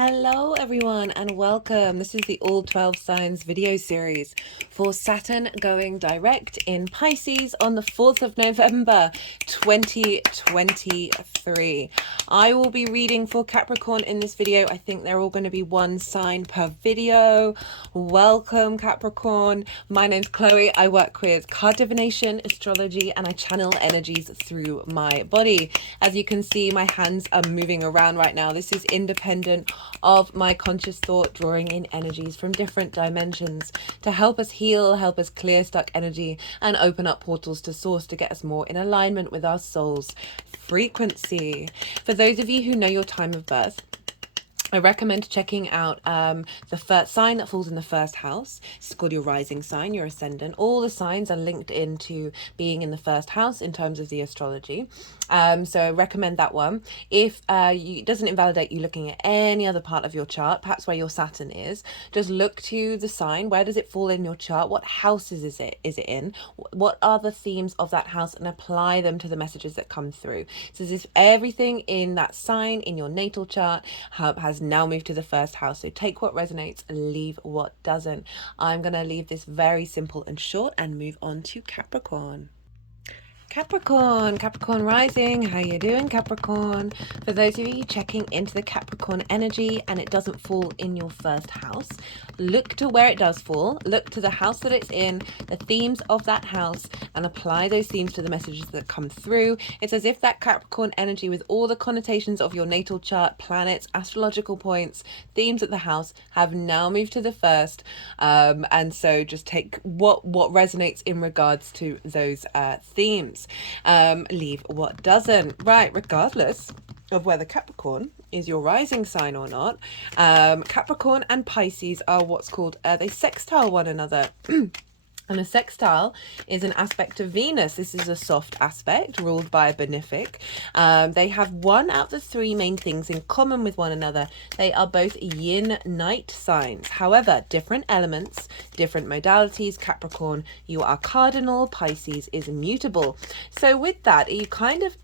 Hello everyone and welcome. This is the All 12 Signs video series for Saturn going direct in Pisces on the 4th of November 2023. I will be reading for Capricorn in this video. I think they're all going to be one sign per video. Welcome Capricorn. My name's Chloe. I work with card divination, astrology, and I channel energies through my body. As you can see, my hands are moving around right now. This is independent of my conscious thought, drawing in energies from different dimensions to help us heal, help us clear stuck energy, and open up portals to source to get us more in alignment with our soul's frequency. For those of you who know your time of birth, I recommend checking out the first sign that falls in the first house. It's called your rising sign, your ascendant. All the signs are linked into being in the first house in terms of the astrology. So I recommend that one. If it doesn't invalidate you looking at any other part of your chart, perhaps where your Saturn is, just look to the sign. Where does it fall in your chart? What houses is it in? What are the themes of that house? And apply them to the messages that come through. So as if everything in that sign in your natal chart has now moved to the first house. So take what resonates and leave what doesn't. I'm going to leave this very simple and short and move on to Capricorn. Capricorn rising. How you doing, Capricorn? For those of you checking into the Capricorn energy and it doesn't fall in your first house, look to where it does fall. Look to the house that it's in, the themes of that house, and apply those themes to the messages that come through. It's as if that Capricorn energy, with all the connotations of your natal chart, planets, astrological points, themes at the house, have now moved to the first. And so just take what resonates in regards to those themes. Leave what doesn't. Right, regardless of whether Capricorn is your rising sign or not, Capricorn and Pisces are what's called, they sextile one another. And a sextile is an aspect of Venus. This is a soft aspect ruled by a benefic. They have one out of the three main things in common with one another. They are both yin night signs. However, different elements, different modalities. Capricorn, you are cardinal. Pisces is mutable. So with that, you kind of,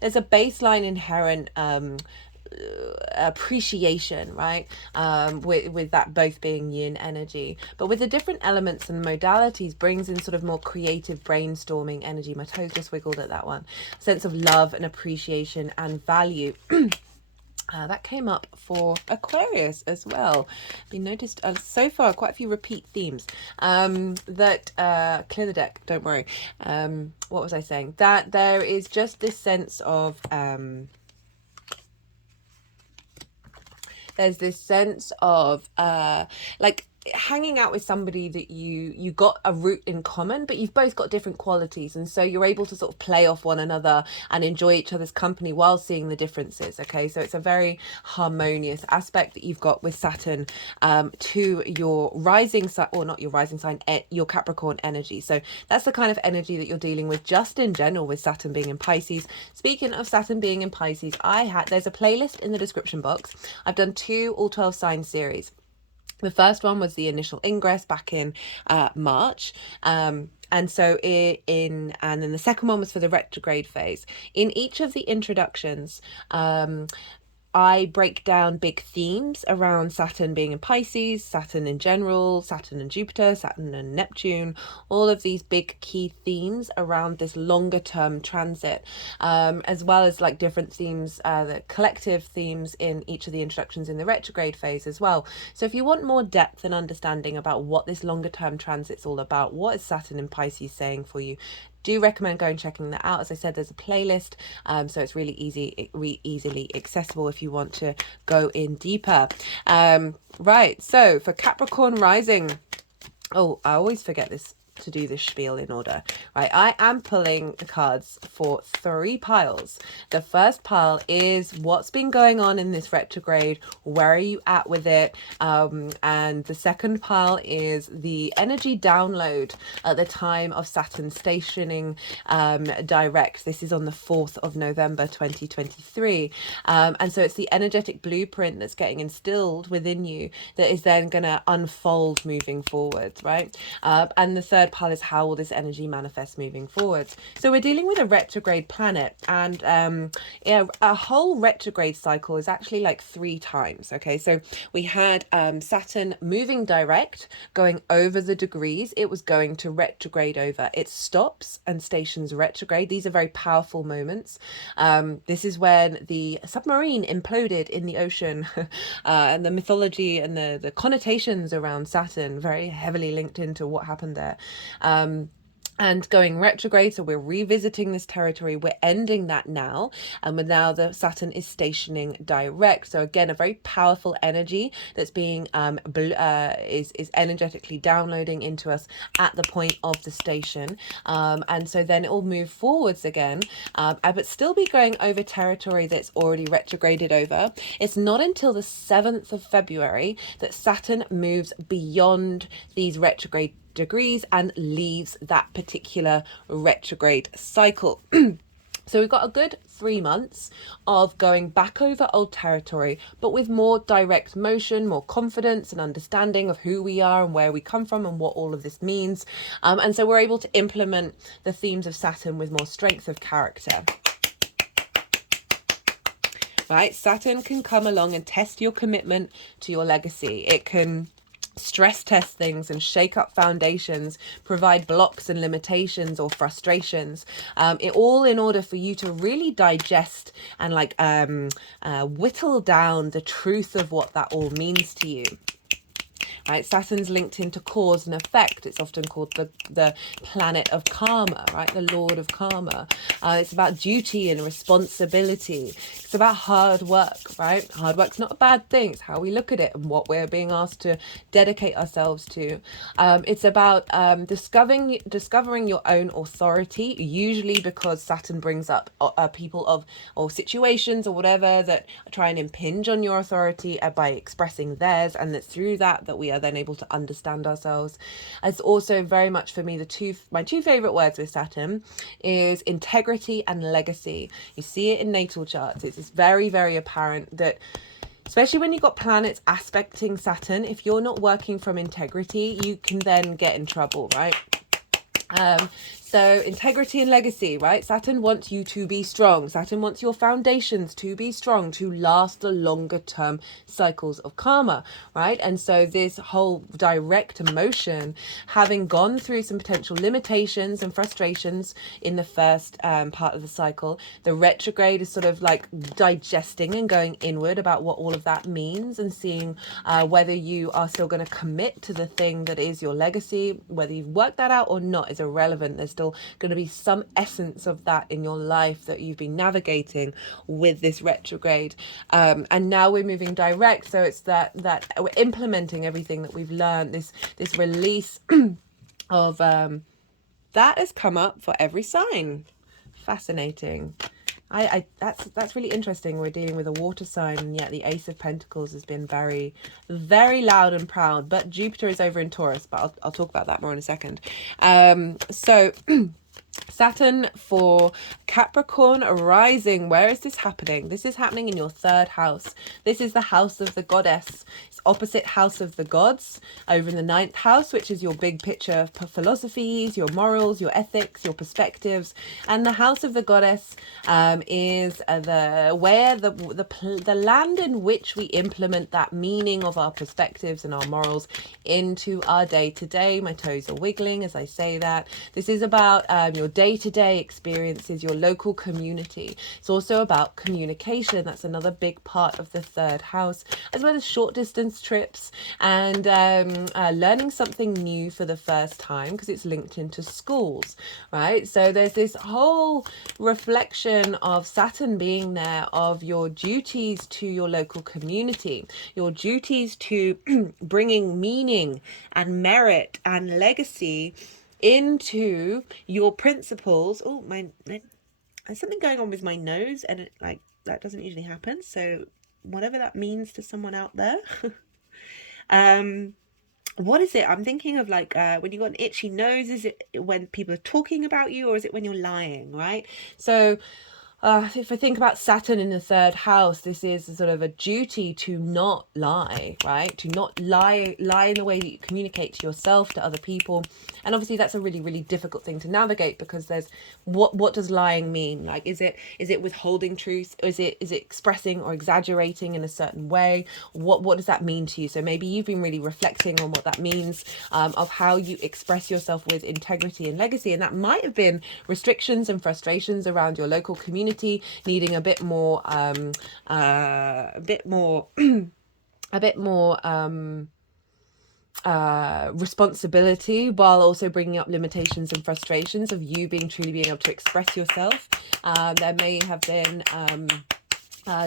there's a baseline inherent appreciation, right, with that both being yin energy, but with the different elements and modalities brings in sort of more creative brainstorming energy. My toes just wiggled at that one. Sense of love and appreciation and value. That came up for Aquarius as well. Been noticed so far quite a few repeat themes. That clear the deck, don't worry. What was I saying? That there is just this sense of there's this sense of like hanging out with somebody that you got a root in common, but you've both got different qualities, and so you're able to sort of play off one another and enjoy each other's company while seeing the differences. Okay, so it's a very harmonious aspect that you've got with Saturn to your rising sign, or not your rising sign, your Capricorn energy. So that's the kind of energy that you're dealing with just in general with Saturn being in Pisces. Speaking of Saturn being in Pisces, there's a playlist in the description box. I've done 2 all 12 sign series. The first one was the initial ingress back in March. And then the second one was for the retrograde phase. In each of the introductions, I break down big themes around Saturn being in Pisces, Saturn in general, Saturn and Jupiter, Saturn and Neptune, all of these big key themes around this longer term transit, as well as like different themes, the collective themes in each of the introductions in the retrograde phase as well. So if you want more depth and understanding about what this longer term transit's all about, what is Saturn in Pisces saying for you, do recommend going checking that out. As I said, there's a playlist, so it's really easily accessible if you want to go in deeper. Right, so for Capricorn rising, oh, I always forget to do this spiel in order, right? I am pulling the cards for 3 piles. The first pile is what's been going on in this retrograde, where are you at with it, and the second pile is the energy download at the time of Saturn stationing direct. This is on the 4th of November 2023, and so it's the energetic blueprint that's getting instilled within you that is then going to unfold moving forward, right? And the third third pile is how will this energy manifest moving forwards. So we're dealing with a retrograde planet, and yeah, a whole retrograde cycle is actually like 3 times. Okay, so we had Saturn moving direct, going over the degrees. It was going to retrograde over. It stops and stations retrograde. These are very powerful moments. This is when the submarine imploded in the ocean, and the mythology and the connotations around Saturn very heavily linked into what happened there. And going retrograde, so we're revisiting this territory, we're ending that now, and now the Saturn is stationing direct. So again, a very powerful energy that's being is energetically downloading into us at the point of the station, and so then it will move forwards again, but still be going over territory that's already retrograded over. It's not until the 7th of February that Saturn moves beyond these retrograde degrees and leaves that particular retrograde cycle. So we've got a good 3 months of going back over old territory, but with more direct motion, more confidence and understanding of who we are and where we come from and what all of this means. And so we're able to implement the themes of Saturn with more strength of character. Right? Saturn can come along and test your commitment to your legacy. It can stress test things and shake up foundations, provide blocks and limitations or frustrations, it all in order for you to really digest and whittle down the truth of what that all means to you. Right, Saturn's linked into cause and effect. It's often called the planet of karma, right? The lord of karma. It's about duty and responsibility. It's about hard work, right? Hard work's not a bad thing. It's how we look at it and what we're being asked to dedicate ourselves to. It's about discovering your own authority, usually because Saturn brings up people or situations or whatever that try and impinge on your authority by expressing theirs, and it's through that we are then able to understand ourselves. It's also very much for me my two favorite words with Saturn is integrity and legacy. You see it in natal charts. It's very, very apparent that, especially when you've got planets aspecting Saturn, if you're not working from integrity, you can then get in trouble, right? So integrity and legacy, right? Saturn wants you to be strong. Saturn wants your foundations to be strong, to last the longer term cycles of karma, right? And so this whole direct emotion, having gone through some potential limitations and frustrations in the first part of the cycle, the retrograde is sort of like digesting and going inward about what all of that means, and seeing whether you are still going to commit to the thing that is your legacy. Whether you've worked that out or not is irrelevant. There's still going to be some essence of that in your life that you've been navigating with this retrograde, and now we're moving direct, so it's that we're implementing everything that we've learned. This release of that has come up for every sign. Fascinating. That's really interesting. We're dealing with a water sign, and yet the Ace of Pentacles has been very, very loud and proud. But Jupiter is over in Taurus, but I'll talk about that more in a second. So Saturn for Capricorn rising. Where is this happening? This is happening in your 3rd house. This is the house of the goddess. It's opposite house of the gods over in the 9th house, which is your big picture philosophies, your morals, your ethics, your perspectives. And the house of the goddess is the land in which we implement that meaning of our perspectives and our morals into our day to day. My toes are wiggling as I say that. This is about your day-to-day experiences, your local community. It's also about communication. That's another big part of the 3rd house, as well as short distance trips and learning something new for the first time, because it's linked into schools, right? So there's this whole reflection of Saturn being there, of your duties to your local community, your duties to bringing meaning and merit and legacy into your principles. Oh, there's something going on with my nose, and that doesn't usually happen, so whatever that means to someone out there. What is it? I'm thinking of when you got an itchy nose, is it when people are talking about you, or is it when you're lying, right? So if I think about Saturn in the third house, this is a sort of a duty to not lie, right? To not lie in the way that you communicate to yourself, to other people. And obviously that's a really, really difficult thing to navigate, because there's what does lying mean? Like, is it withholding truth? Or is it expressing or exaggerating in a certain way? What does that mean to you? So maybe you've been really reflecting on what that means, of how you express yourself with integrity and legacy. And that might have been restrictions and frustrations around your local community, needing a bit more a bit more a bit more responsibility, while also bringing up limitations and frustrations of you truly being able to express yourself. There may have been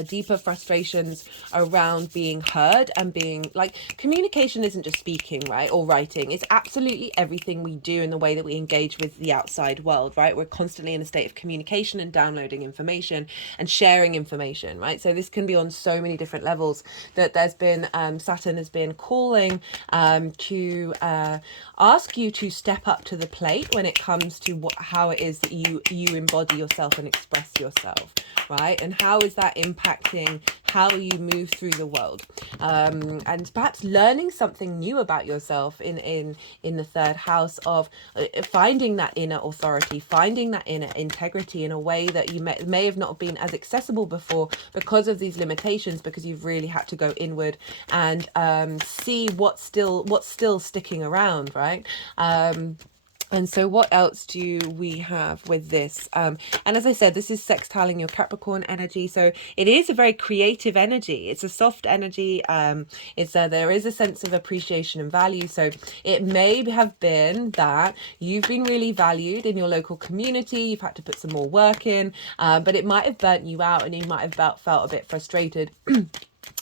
deeper frustrations around being heard, and being like, communication isn't just speaking, right, or writing. It's absolutely everything we do in the way that we engage with the outside world, right? We're constantly in a state of communication and downloading information and sharing information, right? So this can be on so many different levels, that there's been Saturn has been calling to ask you to step up to the plate when it comes to how it is that you embody yourself and express yourself, right? And how is that impacting how you move through the world, and perhaps learning something new about yourself in the third house, of finding that inner authority, finding that inner integrity in a way that you may have not been as accessible before, because of these limitations, because you've really had to go inward and see what's still sticking around, right? And so what else do we have with this? And as I said, this is sextiling your Capricorn energy. So it is a very creative energy. It's a soft energy. There is a sense of appreciation and value. So it may have been that you've been really valued in your local community. You've had to put some more work in, but it might have burnt you out, and you might have felt a bit frustrated.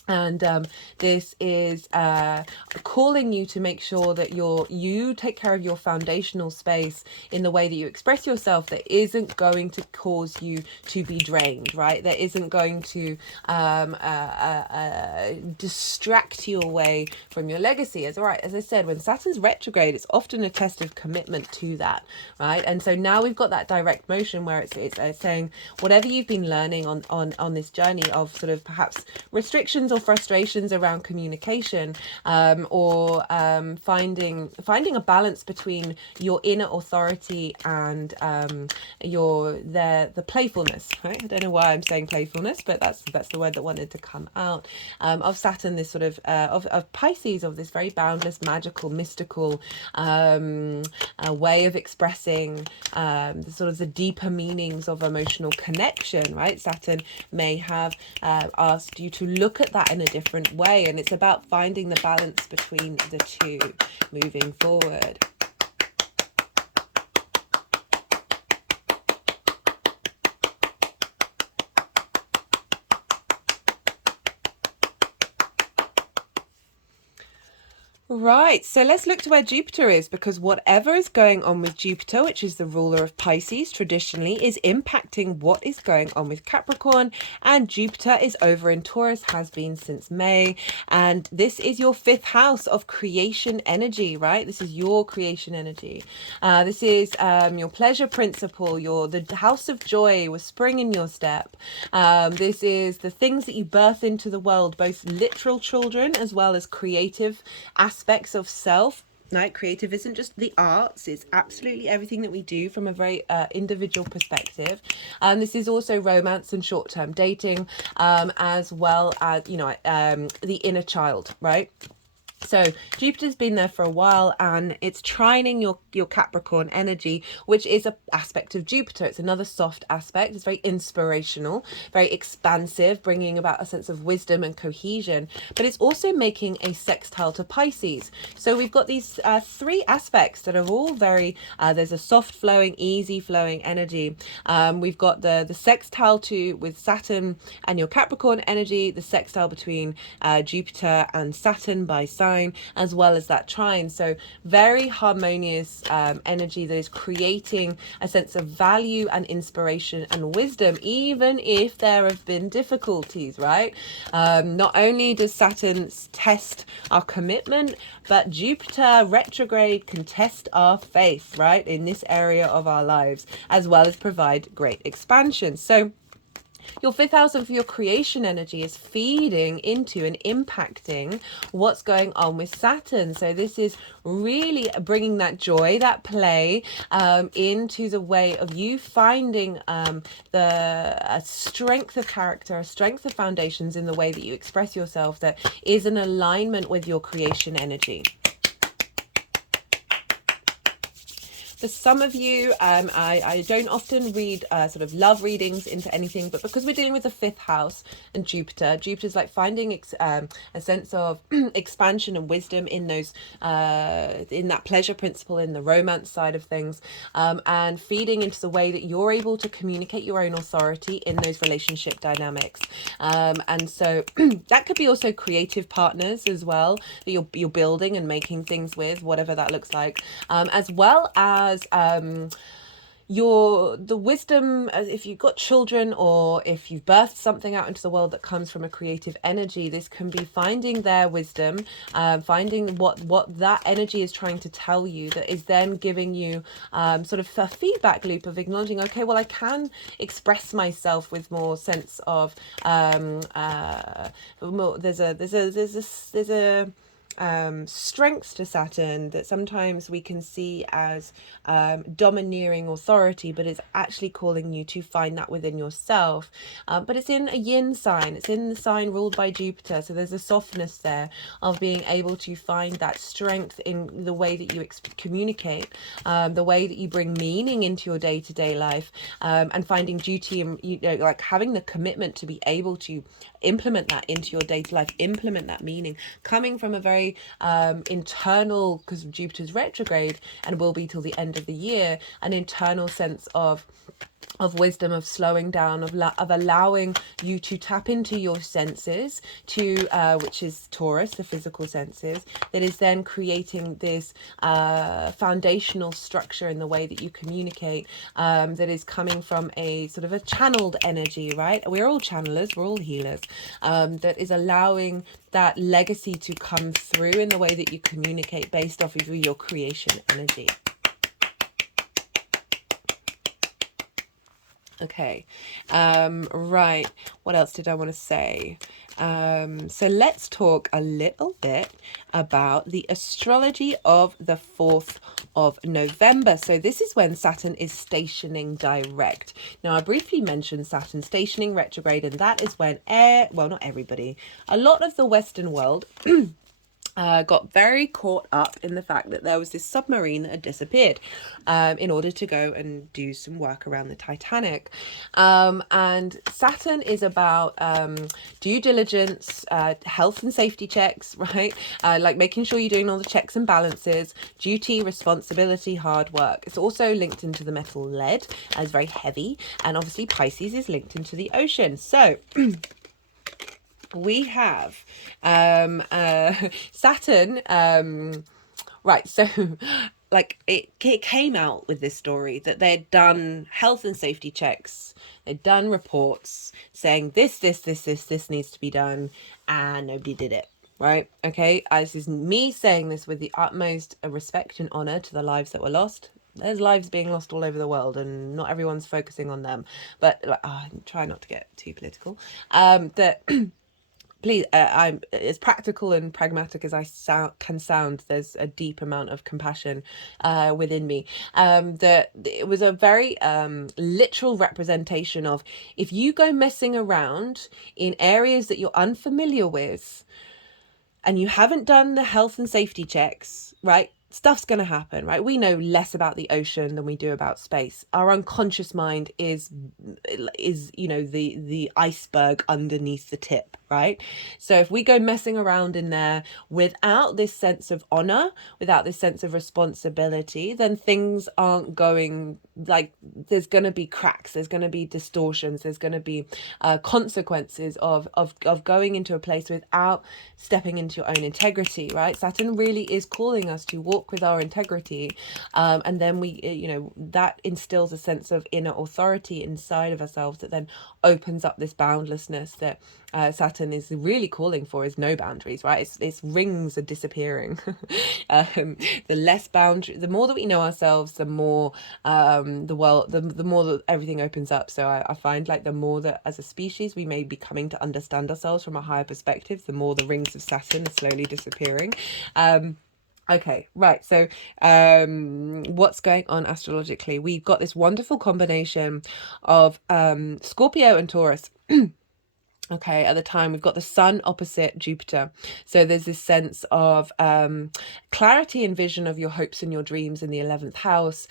And this is calling you to make sure that you take care of your foundational space in the way that you express yourself, that isn't going to cause you to be drained, right? That isn't going to distract you away from your legacy. As I said, when Saturn's retrograde, it's often a test of commitment to that, right? And so now we've got that direct motion where it's saying, whatever you've been learning on this journey of sort of perhaps restrictions or frustrations around communication, or finding a balance between your inner authority and the playfulness, right? I don't know why I'm saying playfulness, but that's the word that wanted to come out, of Saturn, this sort of Pisces, of this very boundless, magical, mystical way of expressing the deeper meanings of emotional connection, right? Saturn may have asked you to look at that in a different way, and it's about finding the balance between the two moving forward. Right, so let's look to where Jupiter is, because whatever is going on with Jupiter, which is the ruler of Pisces traditionally, is impacting what is going on with Capricorn. And Jupiter is over in Taurus, has been since May, and this is your fifth house of creation energy, right? This is your creation energy. This is your pleasure principle, the house of joy with spring in your step. This is the things that you birth into the world, both literal children as well as creative aspects of self. Right, creative isn't just the arts, it's absolutely everything that we do from a very individual perspective. This is also romance and short-term dating, as well as the inner child, right? So Jupiter's been there for a while, and it's trining your Capricorn energy, which is an aspect of Jupiter. It's another soft aspect. It's very inspirational, very expansive, bringing about a sense of wisdom and cohesion. But it's also making a sextile to Pisces. So we've got these three aspects that are all very, there's a soft flowing, easy flowing energy. We've got the sextile with Saturn and your Capricorn energy, the sextile between Jupiter and Saturn by sign, as well as that trine. So very harmonious energy that is creating a sense of value and inspiration and wisdom, even if there have been difficulties, right? Not only does Saturn test our commitment, but Jupiter retrograde can test our faith, right, in this area of our lives, as well as provide great expansion. So your fifth house of your creation energy is feeding into and impacting what's going on with Saturn. So this is really bringing that joy, that play, into the way of you finding a strength of character, a strength of foundations in the way that you express yourself that is in alignment with your creation energy. For some of you, I don't often read sort of love readings into anything, but because we're dealing with the fifth house and Jupiter's like finding a sense of expansion and wisdom in those, in that pleasure principle, in the romance side of things, and feeding into the way that you're able to communicate your own authority in those relationship dynamics. And so that could be also creative partners as well that you're building and making things with, whatever that looks like, as well as the wisdom, if you've got children or if you've birthed something out into the world that comes from a creative energy. This can be finding their wisdom, finding what that energy is trying to tell you, that is then giving you sort of a feedback loop of acknowledging, okay, well, I can express myself with more sense of there's a strengths to Saturn that sometimes we can see as domineering authority, but it's actually calling you to find that within yourself. But it's in a yin sign, it's in the sign ruled by Jupiter, so there's a softness there of being able to find that strength in the way that you communicate, the way that you bring meaning into your day-to-day life, and finding duty and, you know, like having the commitment to be able to implement that into your day-to-day life, implement that meaning, coming from a very internal, because Jupiter's retrograde and will be till the end of the year, an internal sense of wisdom, of slowing down, of allowing you to tap into your senses, to which is Taurus, the physical senses, that is then creating this foundational structure in the way that you communicate, that is coming from a sort of a channeled energy, right? We're all channelers, we're all healers, that is allowing that legacy to come through in the way that you communicate based off of your creation energy. Okay, right, what else did I want to say? So let's talk a little bit about the astrology of the 4th of November. So this is when Saturn is stationing direct. Now, I briefly mentioned Saturn stationing retrograde, and that is when, well, not everybody, a lot of the Western world got very caught up in the fact that there was this submarine that had disappeared in order to go and do some work around the Titanic. And Saturn is about due diligence, health and safety checks, right? Like making sure you're doing all the checks and balances, duty, responsibility, hard work. It's also linked into the metal lead as very heavy. And obviously Pisces is linked into the ocean. So we have Saturn, right, so like it came out with this story that they'd done health and safety checks, they'd done reports saying this needs to be done, and nobody did it. Right, okay, this is me saying this with the utmost respect and honor to the lives that were lost. There's lives being lost all over the world, and not everyone's focusing on them, but I try not to get too political. That please, I'm as practical and pragmatic as I can sound. There's a deep amount of compassion within me. That it was a very literal representation of, if you go messing around in areas that you're unfamiliar with and you haven't done the health and safety checks, right? Stuff's going to happen, right? We know less about the ocean than we do about space. Our unconscious mind is you know, the iceberg underneath the tip, right? So if we go messing around in there without this sense of honor, without this sense of responsibility, then things aren't going, like, there's going to be cracks, there's going to be distortions, there's going to be consequences of going into a place without stepping into your own integrity, right? Saturn really is calling us to walk with our integrity, and then we, you know, that instills a sense of inner authority inside of ourselves that then opens up this boundlessness that Saturn Saturn is really calling for is no boundaries, right? Its rings are disappearing. The less boundary, the more that we know ourselves, the more the world, the more that everything opens up. So I find like the more that as a species we may be coming to understand ourselves from a higher perspective, the more the rings of Saturn are slowly disappearing. Okay, right. So, what's going on astrologically? We've got this wonderful combination of Scorpio and Taurus. Okay, at the time we've got the Sun opposite Jupiter. So there's this sense of clarity and vision of your hopes and your dreams in the 11th house,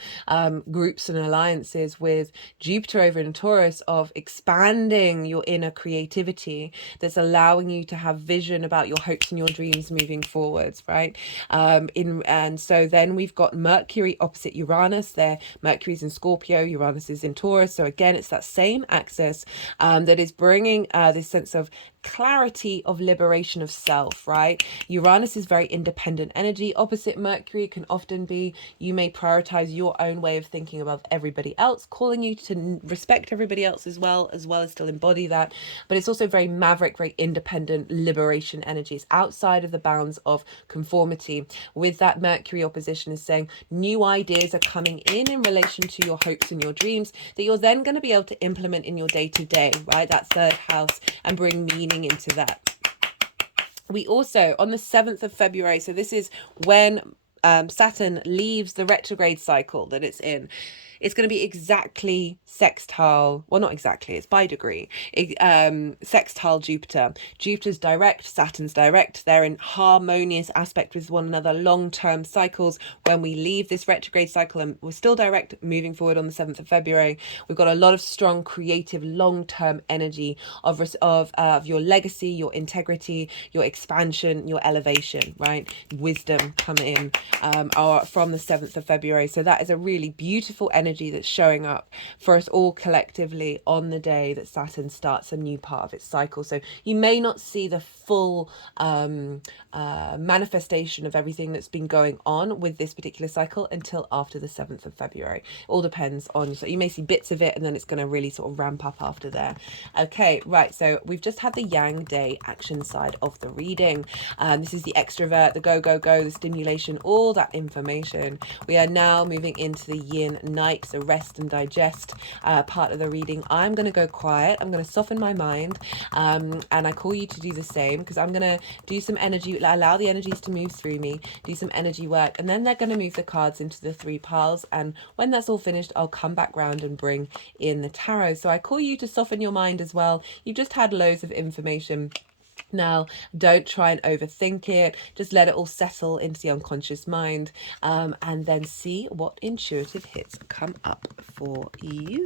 groups and alliances with Jupiter over in Taurus of expanding your inner creativity that's allowing you to have vision about your hopes and your dreams moving forwards, right? And so then we've got Mercury opposite Uranus there. Mercury's in Scorpio, Uranus is in Taurus. So again, it's that same axis that is bringing this sense of clarity of liberation of self, right? Uranus is very independent energy. Opposite Mercury can often be you may prioritize your own way of thinking above everybody else, calling you to respect everybody else as well as still embody that. But it's also very maverick, very independent liberation energies outside of the bounds of conformity. With that Mercury opposition is saying new ideas are coming in relation to your hopes and your dreams that you're then going to be able to implement in your day-to-day, right? That third house, and bring meaning into that. We also, on the 7th of February, so this is when Saturn leaves the retrograde cycle that it's in. It's going to be exactly sextile, well, not exactly, it's by degree, sextile Jupiter. Jupiter's direct, Saturn's direct. They're in harmonious aspect with one another, long-term cycles. When we leave this retrograde cycle and we're still direct, moving forward on the 7th of February, we've got a lot of strong, creative, long-term energy of your legacy, your integrity, your expansion, your elevation, right? Wisdom come in from the 7th of February. So that is a really beautiful energy that's showing up for us all collectively on the day that Saturn starts a new part of its cycle. So you may not see the full manifestation of everything that's been going on with this particular cycle until after the 7th of February. All depends on, so you may see bits of it and then it's going to really sort of ramp up after there. Okay, right, so we've just had the Yang Day action side of the reading. This is the extrovert, the go, go, go, the stimulation, all that information. We are now moving into the Yin Night, so rest and digest part of the reading. I'm going to go quiet. I'm going to soften my mind, and I call you to do the same, because I'm going to do some energy, allow the energies to move through me, do some energy work, and then they're going to move the cards into the 3 piles. And when that's all finished, I'll come back round and bring in the tarot. So I call you to soften your mind as well. You've just had loads of information. Now, don't try and overthink it. Just let it all settle into the unconscious mind, and then see what intuitive hits come up for you.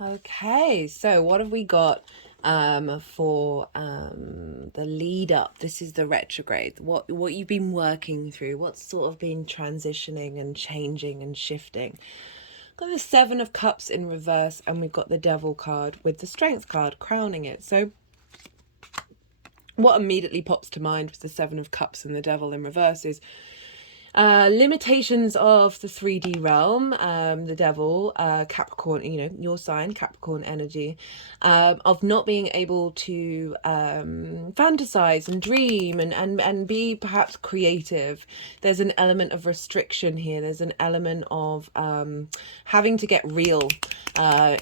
Okay, so what have we got for the lead up? This is the retrograde. What you've been working through, what's sort of been transitioning and changing and shifting. Got the Seven of Cups in reverse, and we've got the Devil card with the Strength card crowning it. So what immediately pops to mind with the Seven of Cups and the Devil in reverse is limitations of the 3D realm, the devil, Capricorn, your sign, Capricorn energy, of not being able to fantasize and dream and be perhaps creative. There's an element of restriction here. There's an element of having to get real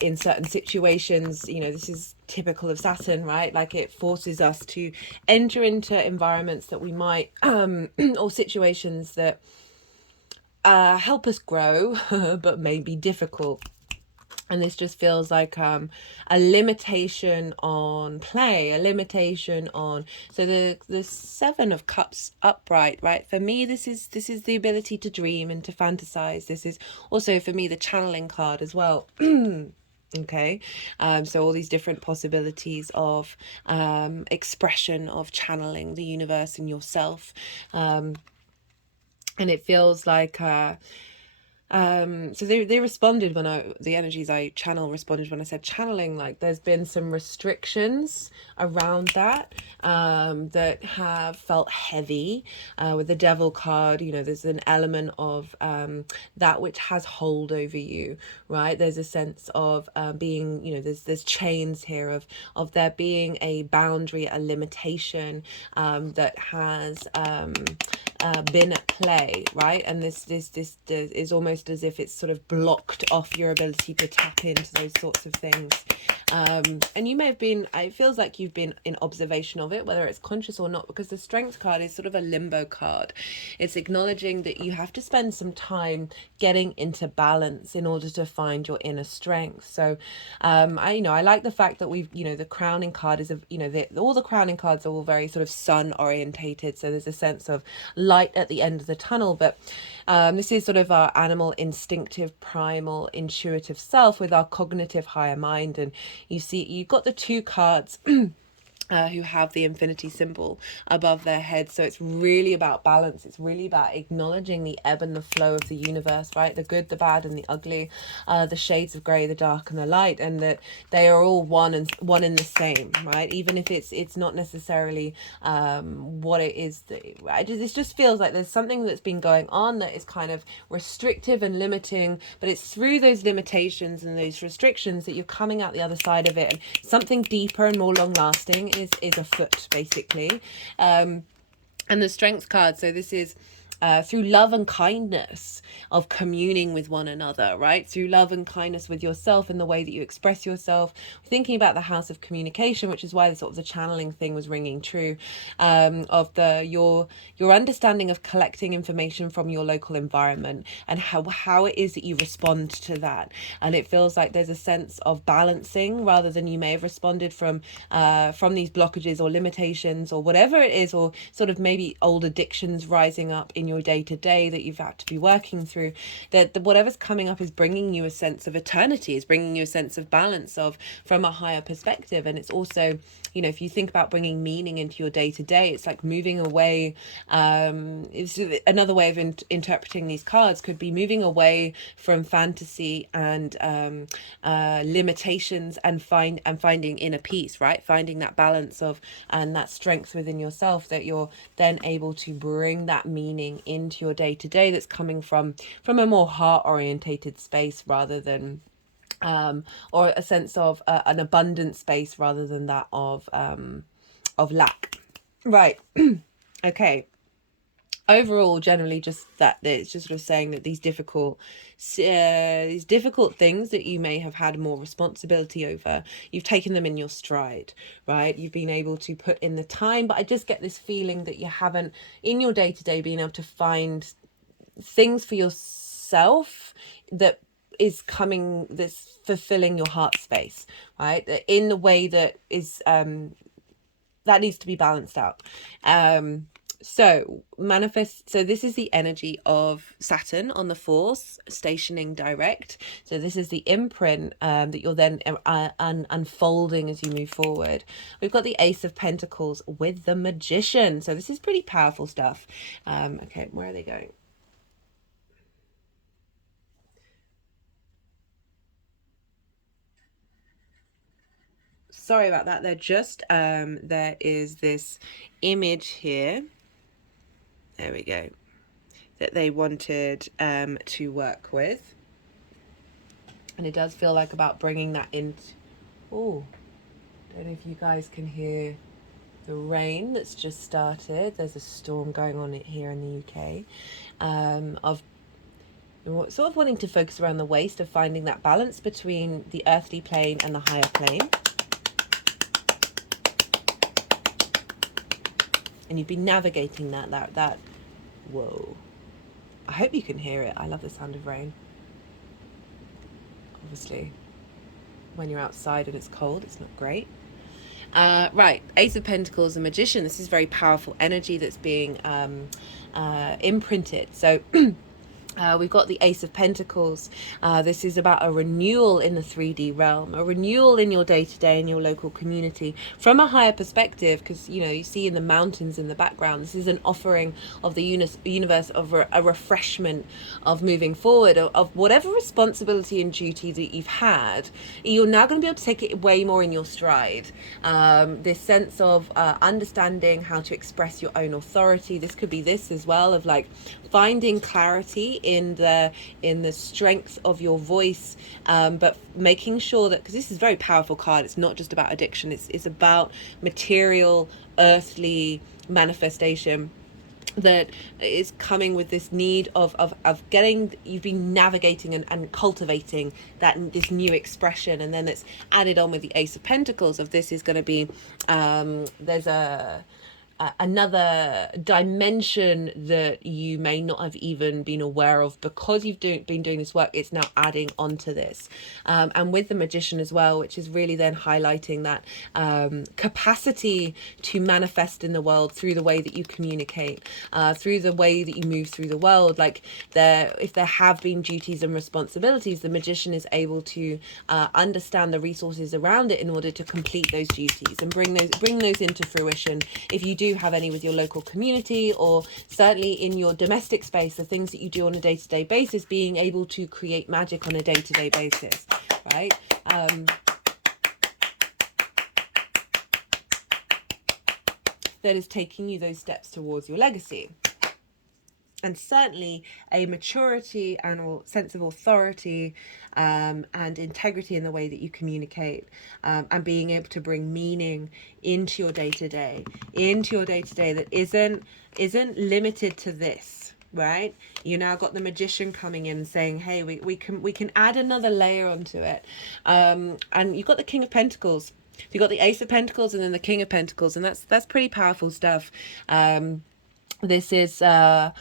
in certain situations. This is typical of Saturn, right? Like, it forces us to enter into environments that we might or situations that help us grow but may be difficult. And this just feels like a limitation on play, a limitation on, so the Seven of Cups upright, right? For me, this is the ability to dream and to fantasize. This is also for me the channeling card as well. Okay, so all these different possibilities of expression, of channeling the universe and yourself, and it feels like so they responded when the energies I channel responded when I said channeling. Like, there's been some restrictions around that that have felt heavy. With the Devil card, there's an element of that which has hold over you, right? There's a sense of being, there's chains here of there being a boundary, a limitation that has been at play, right? And this is almost as if it's sort of blocked off your ability to tap into those sorts of things. And you may have been, it feels like you've been in observation of it, whether it's conscious or not, because the Strength card is sort of a limbo card. It's acknowledging that you have to spend some time getting into balance in order to find your inner strength. So I like the fact that we've, the crowning card is, all the crowning cards are all very sort of sun orientated. So there's a sense of light at the end of the tunnel, but this is sort of our animal, instinctive, primal, intuitive self with our cognitive higher mind. And you've got the two cards who have the infinity symbol above their heads. So it's really about balance. It's really about acknowledging the ebb and the flow of the universe, right? The good, the bad, and the ugly, the shades of grey, the dark, and the light, and that they are all one in the same, right? Even if it's not necessarily what it is. It just feels like there's something that's been going on that is kind of restrictive and limiting, but it's through those limitations and those restrictions that you're coming out the other side of it, and something deeper and more long lasting is afoot, basically. And the Strength card, so this is through love and kindness of communing with one another, right? Through love and kindness with yourself and the way that you express yourself. Thinking about the house of communication, which is why the sort of the channeling thing was ringing true, of your understanding of collecting information from your local environment and how it is that you respond to that. And it feels like there's a sense of balancing rather than you may have responded from these blockages or limitations or whatever it is, or sort of maybe old addictions rising up in your day-to-day that you've had to be working through. That whatever's coming up is bringing you a sense of eternity, is bringing you a sense of balance from a higher perspective. And it's also, if you think about bringing meaning into your day-to-day, it's like moving away. It's another way of interpreting these cards could be moving away from fantasy and limitations and finding inner peace, right? Finding that balance of and that strength within yourself, that you're then able to bring that meaning into your day-to-day that's coming from a more heart-orientated space rather than or a sense of an abundant space rather than that of lack, right? Okay, overall, generally, just that it's just sort of saying that these difficult things that you may have had more responsibility over, you've taken them in your stride, right? You've been able to put in the time, but I just get this feeling that you haven't in your day-to-day been able to find things for yourself that is coming, that's fulfilling your heart space, right? In the way that is that needs to be balanced out. So manifest. So this is the energy of Saturn on the force, stationing direct. So this is the imprint that you're then unfolding as you move forward. We've got the Ace of Pentacles with the Magician. So this is pretty powerful stuff. Okay, where are they going? Sorry about that. They're just there is this image here. There we go. That they wanted to work with. And it does feel like about bringing that in. Oh, don't know if you guys can hear the rain that's just started. There's a storm going on here in the UK. Of sort of wanting to focus around the waist, of finding that balance between the earthly plane and the higher plane. And you've been navigating that. Whoa. I hope you can hear it. I love the sound of rain. Obviously, when you're outside and it's cold, it's not great. Right, Ace of Pentacles and Magician. This is very powerful energy that's being imprinted. So we've got the Ace of Pentacles. This is about a renewal in the 3D realm, a renewal in your day-to-day in your local community from a higher perspective, because you see in the mountains in the background, this is an offering of the universe of a refreshment, of moving forward, of whatever responsibility and duty that you've had. You're now going to be able to take it way more in your stride. This sense of understanding how to express your own authority. This could be this as well, of like finding clarity in the strength of your voice, but making sure that, because this is a very powerful card, it's not just about addiction, it's about material, earthly manifestation that is coming with this need of getting, you've been navigating and cultivating this new expression, and then it's added on with the Ace of Pentacles of this is going to be there's another dimension that you may not have even been aware of, because you've been doing this work. It's now adding onto this, and with the Magician as well, which is really then highlighting that capacity to manifest in the world through the way that you communicate, through the way that you move through the world. Like if there have been duties and responsibilities, the Magician is able to understand the resources around it in order to complete those duties and bring those into fruition. If you do have any with your local community, or certainly in your domestic space, the things that you do on a day-to-day basis, being able to create magic on a day-to-day basis, right? That is taking you those steps towards your legacy. And certainly a maturity and sense of authority and integrity in the way that you communicate, and being able to bring meaning into your day-to-day that isn't limited to this, right? You now got the Magician coming in saying, hey, we can add another layer onto it, and you've got the King of Pentacles. You've got the Ace of Pentacles and then the King of Pentacles, and that's pretty powerful stuff. This is I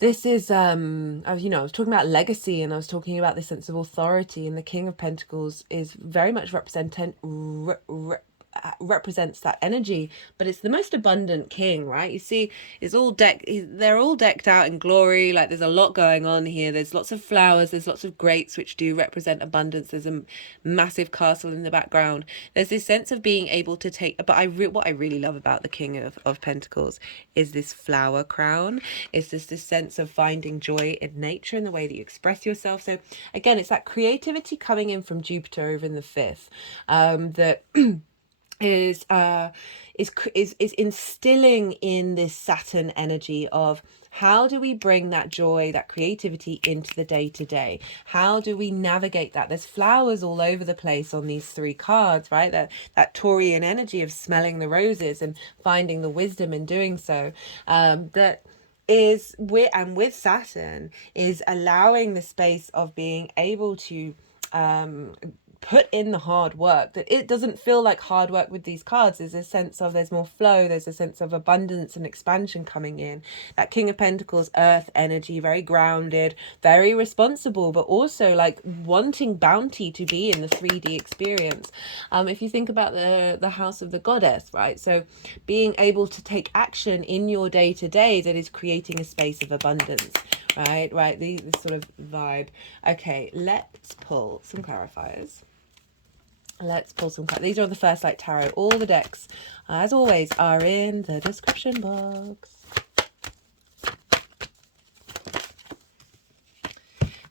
was talking about legacy, and I was talking about the sense of authority, and the King of Pentacles is very much represents that energy, but it's the most abundant king, right? You see, they're all decked out in glory. Like there's a lot going on here. There's lots of flowers, there's lots of grapes, which do represent abundance. There's a massive castle in the background. There's this sense of being able to take, but what I really love about the King of Pentacles is this flower crown. It's just this sense of finding joy in nature and the way that you express yourself. So again, it's that creativity coming in from Jupiter over in the 5th, that is instilling in this Saturn energy of how do we bring that joy, that creativity into the day-to-day? How do we navigate that? There's flowers all over the place on these 3 cards, right? That Taurian energy of smelling the roses and finding the wisdom in doing so, that is with Saturn is allowing the space of being able to put in the hard work, that it doesn't feel like hard work with these cards. There's a sense of, there's more flow, there's a sense of abundance and expansion coming in. That King of Pentacles, earth energy, very grounded, very responsible, but also like wanting bounty to be in the 3D experience. If you think about the house of the goddess, right? So being able to take action in your day-to-day that is creating a space of abundance. Right, this sort of vibe. Okay, let's pull some clarifiers. These are the First Light Tarot. All the decks, as always, are in the description box.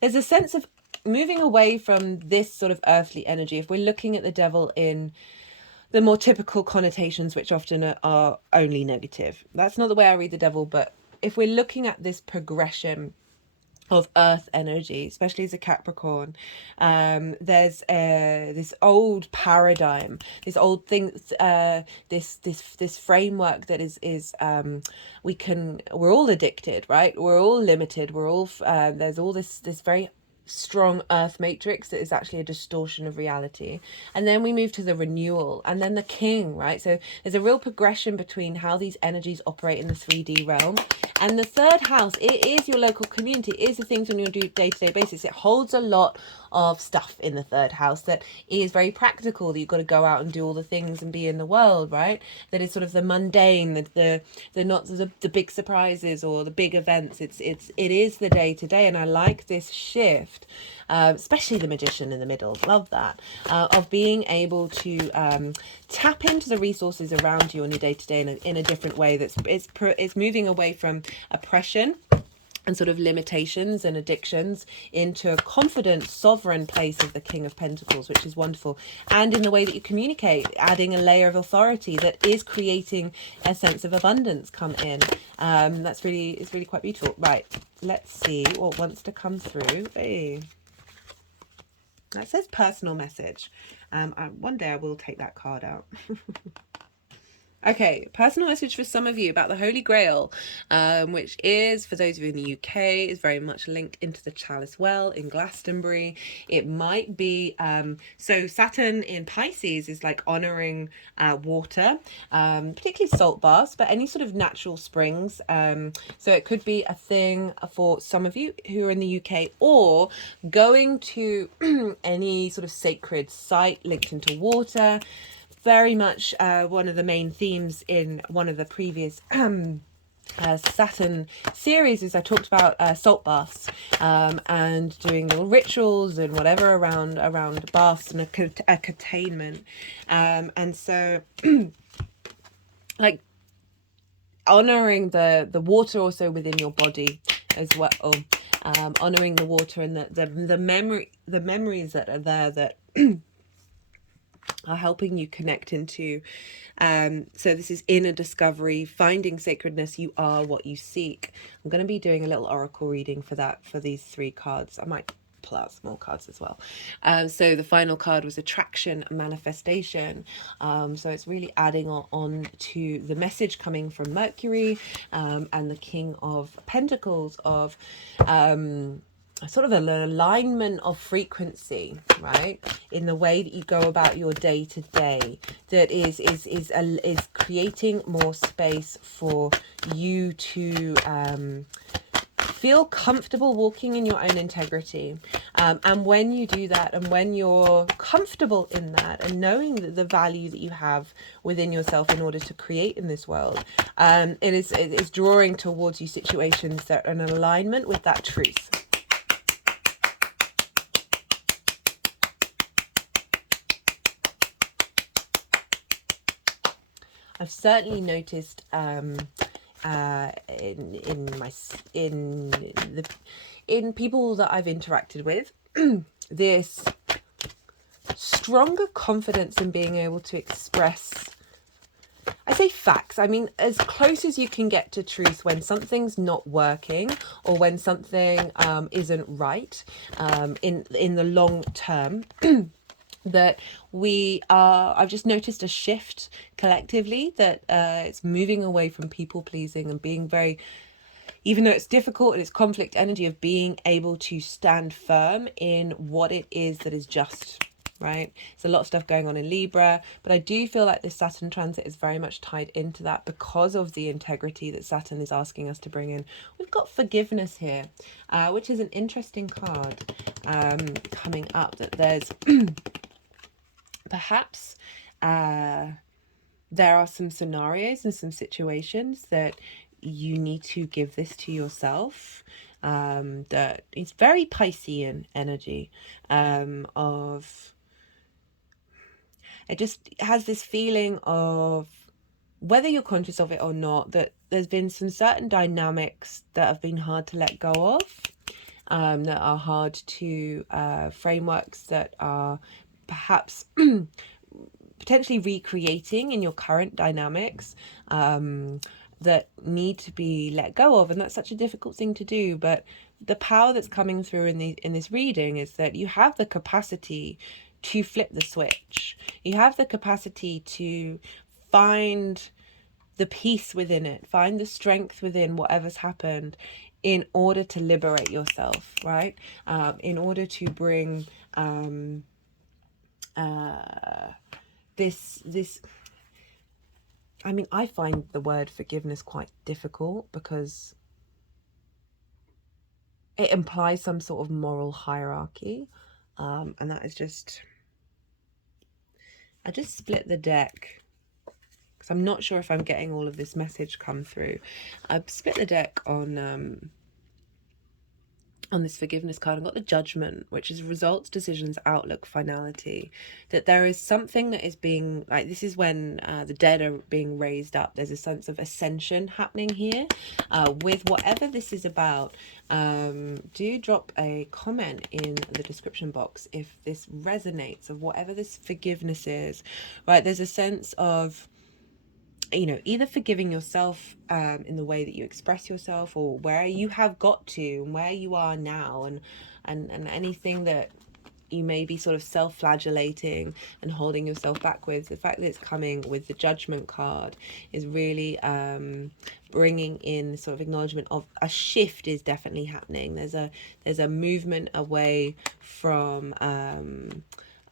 There's a sense of moving away from this sort of earthly energy. If we're looking at the devil in the more typical connotations, which often are only negative. That's not the way I read the devil, but if we're looking at this progression of earth energy, especially as a Capricorn, there's this old paradigm, this old thing, this framework that is we're all addicted, right? We're all limited. We're all there's all this very strong earth matrix that is actually a distortion of reality. And then we move to the renewal, and then the king, right? So there's a real progression between how these energies operate in the 3D realm. And the third house, it is your local community, it is the things on your day-to-day basis. It holds a lot of stuff in the third house that is very practical, that you've got to go out and do all the things and be in the world, right? That is sort of the mundane, the not the big surprises or the big events. It is the day-to-day. And I like this shift, especially the Magician in the middle, love that, of being able to tap into the resources around you on your day-to-day in a different way. It's moving away from oppression and sort of limitations and addictions into a confident, sovereign place of the King of Pentacles, which is wonderful. And in the way that you communicate, adding a layer of authority that is creating a sense of abundance come in. It's really quite beautiful. Right, let's see what wants to come through. Hey. That says personal message. One day I will take that card out. Okay, personal message for some of you about the Holy Grail, which is, for those of you in the UK, is very much linked into the Chalice Well in Glastonbury. It might be, so Saturn in Pisces is like honouring water, particularly salt baths, but any sort of natural springs. So it could be a thing for some of you who are in the UK, or going to any sort of sacred site linked into water. Very much one of the main themes in one of the previous Saturn series is I talked about salt baths and doing little rituals and whatever around baths and a containment. And so like honouring the water also within your body as well. Honouring the water and the memories that are there that are helping you connect into. So this is inner discovery, finding sacredness. You are what you seek. I'm going to be doing a little oracle reading for that, for these 3 cards. I might pull out some more cards as well. So the final card was attraction, manifestation. So it's really adding on to the message coming from Mercury and the King of Pentacles of sort of an alignment of frequency, right, in the way that you go about your day to day, that is creating more space for you to feel comfortable walking in your own integrity. And when you do that, and when you're comfortable in that, and knowing that the value that you have within yourself in order to create in this world, it is drawing towards you situations that are in alignment with that truth. I've certainly noticed in people that I've interacted with this stronger confidence in being able to express, I say facts, I mean as close as you can get to truth when something's not working or when something isn't right in the long term. That I've just noticed a shift collectively that it's moving away from people pleasing and being very, even though it's difficult and it's conflict energy, of being able to stand firm in what it is that is just right? There's a lot of stuff going on in Libra, but I do feel like this Saturn transit is very much tied into that because of the integrity that Saturn is asking us to bring in. We've got forgiveness here, which is an interesting card coming up, that there's perhaps there are some scenarios and some situations that you need to give this to yourself. That it's very Piscean energy, of, it just has this feeling of, whether you're conscious of it or not, that there's been some certain dynamics that have been hard to let go of, that are hard to, frameworks that are perhaps potentially recreating in your current dynamics, that need to be let go of. And that's such a difficult thing to do. But the power that's coming through in this reading is that you have the capacity to flip the switch. You have the capacity to find the peace within it, find the strength within whatever's happened, in order to liberate yourself, right? In order to bring this I mean, I find the word forgiveness quite difficult because it implies some sort of moral hierarchy, and that is just, I just split the deck because I'm not sure if I'm getting all of this message come through. I've split the deck on this forgiveness card. I've got the Judgment, which is results, decisions, outlook, finality. That there is something that is being, like, this is when the dead are being raised up. There's a sense of ascension happening here, with whatever this is about. Do drop a comment in the description box if this resonates, of whatever this forgiveness is, right? There's a sense of, you know, either forgiving yourself in the way that you express yourself, or where you have got to and where you are now, and anything that you may be sort of self-flagellating and holding yourself back with. The fact that it's coming with the Judgment card is really bringing in sort of acknowledgement of a shift is definitely happening. There's a movement away from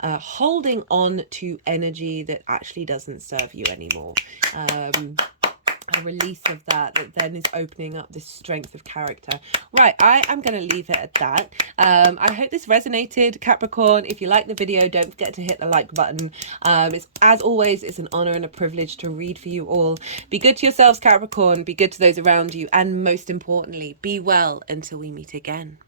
holding on to energy that actually doesn't serve you anymore. A release of that then is opening up this strength of character. Right, I am going to leave it at that. I hope this resonated, Capricorn. If you like the video, don't forget to hit the like button. It's, as always, it's an honor and a privilege to read for you all. Be good to yourselves, Capricorn. Be good to those around you. And most importantly, be well until we meet again.